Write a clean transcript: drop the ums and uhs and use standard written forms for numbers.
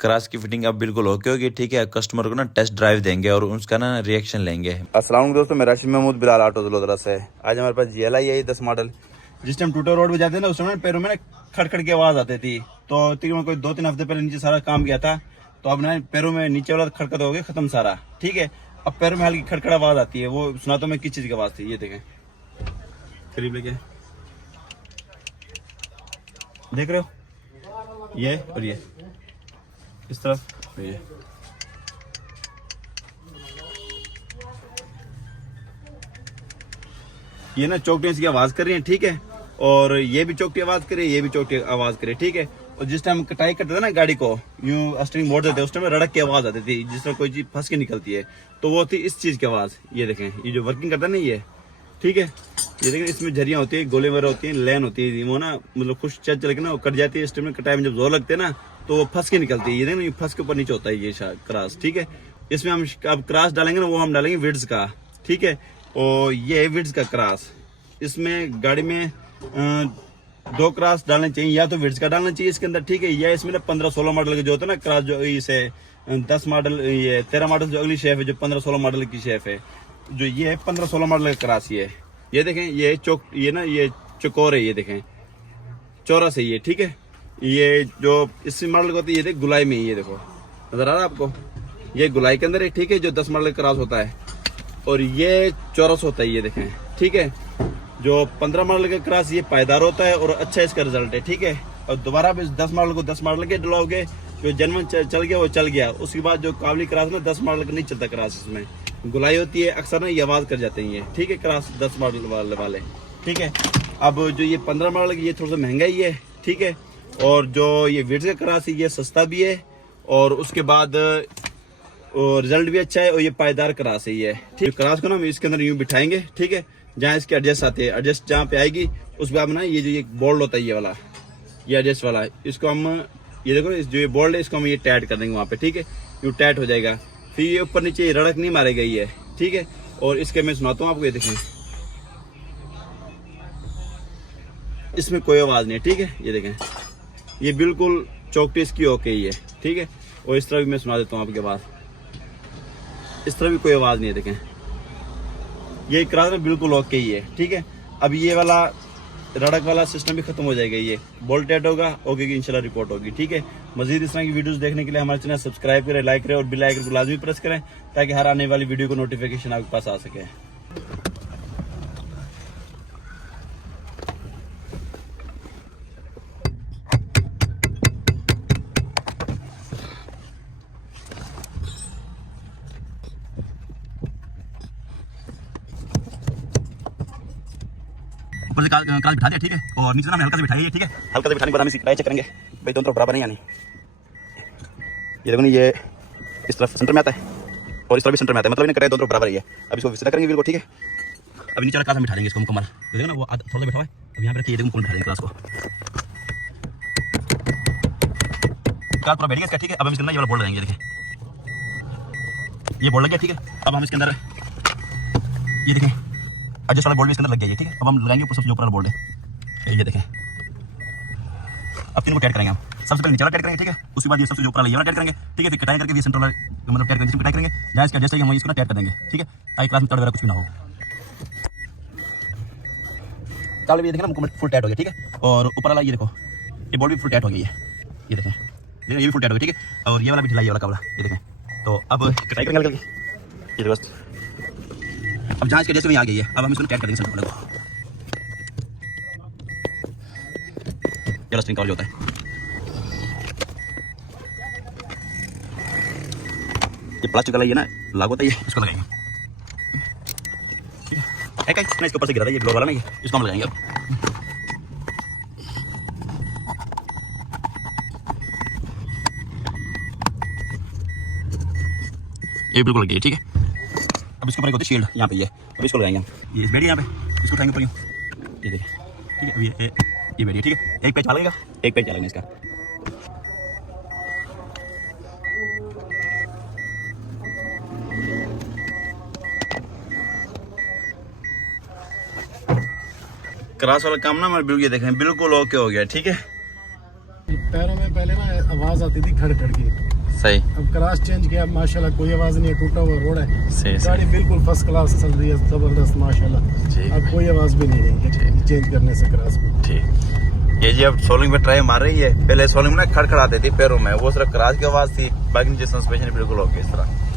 Cross की fitting अब बिल्कुल ओके होगी। ठीक है, कस्टमर को ना टेस्ट ड्राइव देंगे और उसका ना रिएक्शन लेंगे। अस्सलाम वालेकुम दोस्तों, मैं राशिद महमूद बिलाल ऑटो वडोदरा से। आज हमारे पास GLI है 10 मॉडल। जिस टाइम टूटो रोड पे जाते हैं ना, उस समय पैरों में खड़खड़ की आवाज आती थी। तो तकरीबन कोई 2-3 हफ्ते पहले नीचे सारा काम किया था, तो अब ना पैरों में नीचे वाला खड़खड़ हो गया खत्म सारा। ठीक है, अब पैरों में हल्की खड़खड़ आवाज आती है। वो सुनाता हूं मैं किस चीज की आवाज थी। ये देखें, करीब लेके देख रहे हो, ये और ये इस तरफ, ये ना चौकटियां की आवाज कर रही है। ठीक है, और ये भी चौकटी आवाज करे, ये भी चौकटी आवाज करे। ठीक है, और जिस टाइम कटाई करते थे ना गाड़ी को, यूं स्टीयरिंग मोड़ देते, उस टाइम रड़क की आवाज आती थी, जिस तरह कोई चीज फंस के निकलती है। तो वो थी इस चीज की आवाज। ये देखें, ये जो वर्किंग करता है ना ये, ठीक है, ये देखें, इसमें झरियां होती है, गोले वगैरह होती है, लैन होती है, वो ना मतलब कुछ चल चल के ना वो कट जाती है। इस टाइम में कटाई में जब जोर लगते हैं ना, तो वो फंस के निकलती है। ये देखें, फंस के ऊपर नीचे होता है ये क्रॉस। ठीक है, इसमें हम अब क्रॉस डालेंगे ना, वो हम डालेंगे विड्स का। ठीक है, और ये है विड्स का क्रॉस। इसमें गाड़ी में 2 क्रॉस डालने चाहिए, या तो विड्स का डालना चाहिए इसके अंदर। ठीक है, या इसमें ना 15-16 मॉडल के जो होता है ना क्रॉस, जो इसे 10 मॉडल, ये 13 मॉडल जो अगली शेफ है, जो 15-16 मॉडल की शेफ है, जो ये है 15-16 मॉडल का क्रॉस। ये देखें, ये चौक, ये ना ये चौकोर है, ये देखें चौरस है ये। ठीक है, ये जो इस मॉडल का होता है, ये देख गुलाई में, ये देखो नजर आ रहा है आपको, ये गुलाई के अंदर है। ठीक है, जो 10 मॉडल का क्रॉस होता है, और ये चौरस होता है, ये देखें। ठीक है, जो 15 मॉडल का क्रॉस ये पायदार होता है और अच्छा इसका रिजल्ट है। ठीक है, और दोबारा भी 10 मॉडल को 10 मॉडल के डलाओगे, जो जनवन चल गया वो चल गया। उसके बाद जो काबली क्रॉस में 10 मॉडल का नहीं चलता क्रॉस, इसमें गुलाई होती है, अक्सर ना ये आवाज कर जाते हैं ये। ठीक है, क्रॉस 10 मॉडल वाले। ठीक है, अब जो ये 15 मॉडल की, ये थोड़ा सा महंगा ही है। ठीक है, और जो ये विड्स का क्रॉस है, ये सस्ता भी है, और उसके बाद रिजल्ट भी अच्छा है, और ये पायदार क्रॉस है ये। ठीक है, क्रॉस को ना हम इसके अंदर यूं बिठाएंगे। ठीक है, जहाँ इसके एडजस्ट आते हैं, एडजस्ट जहाँ पे आएगी उस पर आप ना ये जो ये बोल्ट होता है, ये वाला, ये एडजस्ट वाला, इसको हम, ये देखो, इस जो ये बोल्ट है, इसको हम ये टाइट कर देंगे वहाँ पे। ठीक है, यूँ टाइट हो जाएगा, फिर ये ऊपर नीचे ये रड़क नहीं मारेगा ये। ठीक है, और इसके मैं सुनाता हूँ आपको, ये देखें, इसमें कोई आवाज नहीं है। ठीक है, ये देखें, ये बिल्कुल चौकटी इसकी ओके ही है। ठीक है, और इस तरह भी मैं सुना देता हूँ आपके पास, इस तरह भी कोई आवाज नहीं है। देखें, ये क्रॉस में बिल्कुल ओके ही है। ठीक है, अब ये वाला रड़क वाला सिस्टम भी खत्म हो जाएगा, ये बोल्ट टाइट होगा, ओके की इंशाल्लाह रिपोर्ट होगी। ठीक है, मजीद इस तरह की वीडियोस देखने के लिए हमारे चैनल सब्सक्राइब करें, लाइक करें, और बेल आइकन को लाजमी प्रेस करें, ताकि हर आने वाली वीडियो को नोटिफिकेशन आपके पास आ सके। ऊपर से काल बिठा दिया। ठीक है, और नीचे ना हल्का से बिठाइए। ठीक है, हल्का से बिठाने के बाद हम इसी चेक करेंगे भाई दोनों तरफ बराबर नहीं आनी। ये देखो ना, ये इस तरफ सेंटर में आता है और इस तरफ भी सेंटर में आता है, मतलब इन्हें कटाई दोनों तरफ बराबर ही है। अब इसको सीधा करेंगे बिल्कुल। ठीक है, अब नीचे वाला काल हम बिठा देंगे इसको मुकम्मल। देखो ना, वो थोड़ा सा बैठा हुआ है, अब यहाँ पे रखिए, मुकम्मल बिठा देंगे क्लास को, काल पूरा बैठ गया इसका। ठीक है, अब हम इसके अंदर ये वाला बोल्ट लगाएंगे। देखिए, ये बोल्ट लग गया। ठीक है, अब हम इसके अंदर ये देखें, एडजस्ट वाला बोल्ट भी इसके अंदर लग गया। ठीक है, अब हम लगाएंगे ऊपर सबसे ऊपर वाला बोल्ट है, ये देखें। अब तीन को टाइट करेंगे हम, सबसे पहले नीचे वाला टाइट करेंगे। ठीक है, उसके बाद ये सबसे ऊपर वाला ये वाला टाइट करेंगे। ठीक है, फिर कटाई करके ये सेंटर वाला मतलब टाइट करेंगे, कटाई करेंगे, जहाँ इसका एडजस्ट है हम इसको टाइट कर देंगे। ठीक है, ताकि क्लास में तड़ वगैरह कुछ भी ना हो। चाल भी देखें ना, मुकम्मल फुल टाइट हो गया। ठीक है, और ऊपर वाला ये देखो, ये बोल्ट भी फुल टाइट हो गई है, ये देखें, ये भी फुल टाइट हो गई। ठीक है, और ये वाला भी ढिला, ये वाला काबला, ये देखें। तो अब कटाई करेंगे, ये बस, अब जहाँ इसके एडजस्ट में आ गई है, अब हम इसको टाइट कर देंगे सेंटर वाले को। ये रस्टिंग कवर जो होता है, ये प्लास्टिक वाला ये ना लागू होता है, ये इसको लगाएंगे। ठीक है, एक ना इसके ऊपर से गिरा था ये ग्लोब वाला ना, ये इसको हम लगाएंगे। अब ये बिल्कुल लग गई। ठीक है, अब इसके ऊपर एक होती है शील्ड, यहाँ पे ये, अब इसको लगाएंगे हम, ये बैठी यहाँ पे, इसको उठाएंगे ऊपर यूँ, ये देखिए। ठीक है, अब ये बैठी। ठीक है, एक पेज लगेगा, एक पेज लगेगा इसका। क्रॉस वाला काम ना हमारे बिल्कुल, ये देखें, बिल्कुल ओके हो गया। ठीक है, पैरों में पहले ना आवाज आती थी खड़ खड़ की, सही अब क्लास चेंज किया माशाल्लाह कोई आवाज नहीं है, टूटा हुआ रोड है, सही गाड़ी बिल्कुल फर्स्ट क्लास चल रही है, जबरदस्त माशाल्लाह। ठीक। अब कोई आवाज भी नहीं है चेंज करने से क्लास को। ठीक। ये जी अब सोलिंग में ट्राई मार रही है, पहले सोलिंग में ना खड़खड़ाती थी पैरों में, वो सिर्फ क्रास की आवाज थी, बाकी नीचे सस्पेंशन बिल्कुल ओके इस तरह।